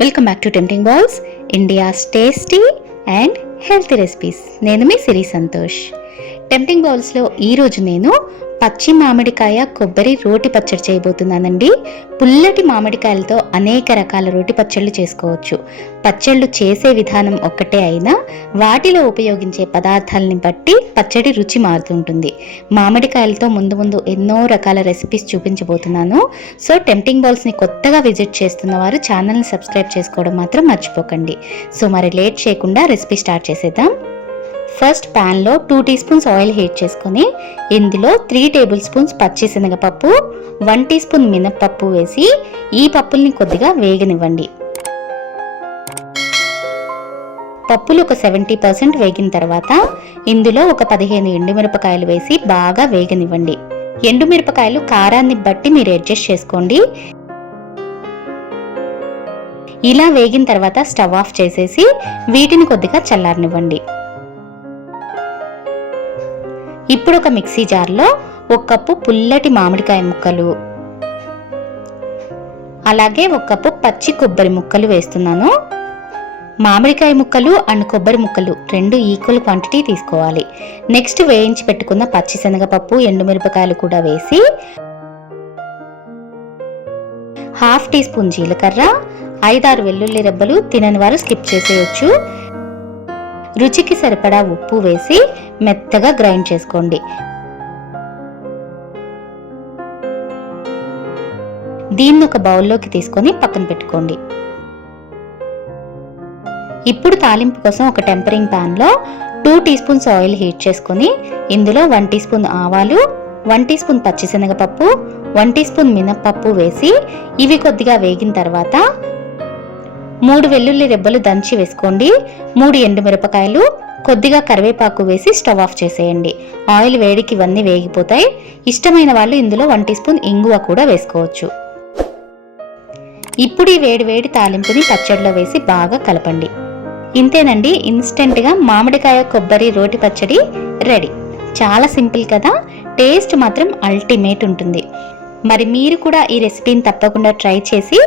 Welcome back to tempting balls, India's tasty and healthy recipes. నేను మీ సిరి Santosh. Tempting బాల్స్లో ఈరోజు నేను పచ్చి మామిడికాయ కొబ్బరి రోటి పచ్చడి చేయబోతున్నానండి. పుల్లటి మామిడికాయలతో అనేక రకాల రోటి పచ్చళ్ళు చేసుకోవచ్చు. పచ్చళ్ళు చేసే విధానం ఒక్కటే అయినా వాటిలో ఉపయోగించే పదార్థాలని బట్టి పచ్చడి రుచి మారుతుంటుంది. మామిడికాయలతో ముందు ఎన్నో రకాల రెసిపీస్ చూపించబోతున్నాను. సో టెంప్టింగ్ బాల్స్ని కొత్తగా విజిట్ చేస్తున్న వారు ఛానల్ని సబ్స్క్రైబ్ చేసుకోవడం మాత్రం మర్చిపోకండి. సో మరి లేట్ చేయకుండా రెసిపీ స్టార్ట్ చేసేద్దాం. ఫస్ట్ ప్యాన్లో 2 టీ స్పూన్స్ ఆయిల్ హీట్ చేసుకొని ఇందులో 3 టేబుల్ స్పూన్స్ పచ్చి శనగపప్పు, 1 టీ స్పూన్ మినప్పప్పు వేసి ఈ పప్పుల్ని కొద్దిగా వేగనివ్వండి. పప్పులు ఒక 70% వేగిన తర్వాత ఇందులో ఒక 15 ఎండుమిరపకాయలు వేసి బాగా వేగనివ్వండి. ఎండుమిరపకాయలు కారాన్ని బట్టి మీరు అడ్జస్ట్ చేసుకోండి. ఇలా వేగిన తర్వాత స్టవ్ ఆఫ్ చేసేసి వీటిని కొద్దిగా చల్లారనివ్వండి. ఇప్పుడు ఒక మిక్సీ జార్లో 1 కప్పు పుల్లటి మామిడికాయ ముక్కలు, అలాగే 1 కప్పు పచ్చి కొబ్బరి ముక్కలు వేస్తున్నాను. మామిడికాయ ముక్కలు అండ్ కొబ్బరి ముక్కలు రెండు ఈక్వల్ క్వాంటిటీ తీసుకోవాలి. నెక్స్ట్ వేయించి పెట్టుకున్న పచ్చి శనగపప్పు, ఎండుమిరపకాయలు కూడా వేసి 1/2 టీ స్పూన్ జీలకర్ర, 5-6 వెల్లుల్లి రెబ్బలు, తినని వారు స్కిప్ చేసేయచ్చు. రుచికి సరిపడా ఉప్పు వేసి మెత్తగా గ్రైండ్ చేసుకోండి. దీన్ని ఒక బౌల్లోకి తీసుకొని పక్కన పెట్టుకోండి. ఇప్పుడు తాలింపు కోసం ఒక టెంపరింగ్ ప్యాన్లో 2 టీ స్పూన్స్ ఆయిల్ హీట్ చేసుకొని ఇందులో 1 టీ స్పూన్ ఆవాలు, 1 టీ స్పూన్ పచ్చిశనగపప్పు, 1 టీ స్పూన్ మినప్పప్పు వేసి ఇవి కొద్దిగా వేగిన తర్వాత 3 వెల్లుల్లి రెబ్బలు దంచి వేసుకోండి. 3 ఎండుమిరపకాయలు, కొద్దిగా కరివేపాకు వేసి స్టవ్ ఆఫ్ చేసేయండి. ఆయిల్ వేడికి ఇవన్నీ వేగిపోతాయి. ఇష్టమైన వాళ్ళు ఇందులో 1 టీ స్పూన్ ఇంగువ కూడా వేసుకోవచ్చు. ఇప్పుడు ఈ వేడి తాలింపుని పచ్చడిలో వేసి బాగా కలపండి. ఇంతేనండి, ఇన్స్టెంట్గా మామిడికాయ కొబ్బరి రోటి పచ్చడి రెడీ. చాలా సింపుల్ కదా, టేస్ట్ మాత్రం అల్టిమేట్ ఉంటుంది. మరి మీరు కూడా ఈ రెసిపీని తప్పకుండా ట్రై చేసి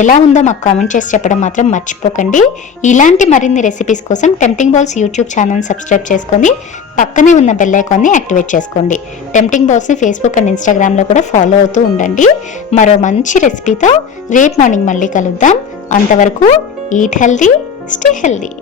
ఎలా ఉందో మాకు కామెంట్ చేసి చెప్పడం మాత్రం మర్చిపోకండి. ఇలాంటి మరిన్ని రెసిపీస్ కోసం టెంప్టింగ్ బాల్స్ యూట్యూబ్ ఛానల్ని సబ్స్క్రైబ్ చేసుకొని పక్కనే ఉన్న బెల్ ఐకాన్ని యాక్టివేట్ చేసుకోండి. టెంప్టింగ్ బాల్స్ని ఫేస్బుక్ అండ్ ఇన్స్టాగ్రామ్లో కూడా ఫాలో అవుతూ ఉండండి. మరో మంచి రెసిపీతో రేపు మార్నింగ్ మళ్ళీ కలుద్దాం. అంతవరకు ఈట్ హెల్దీ, స్టే హెల్దీ.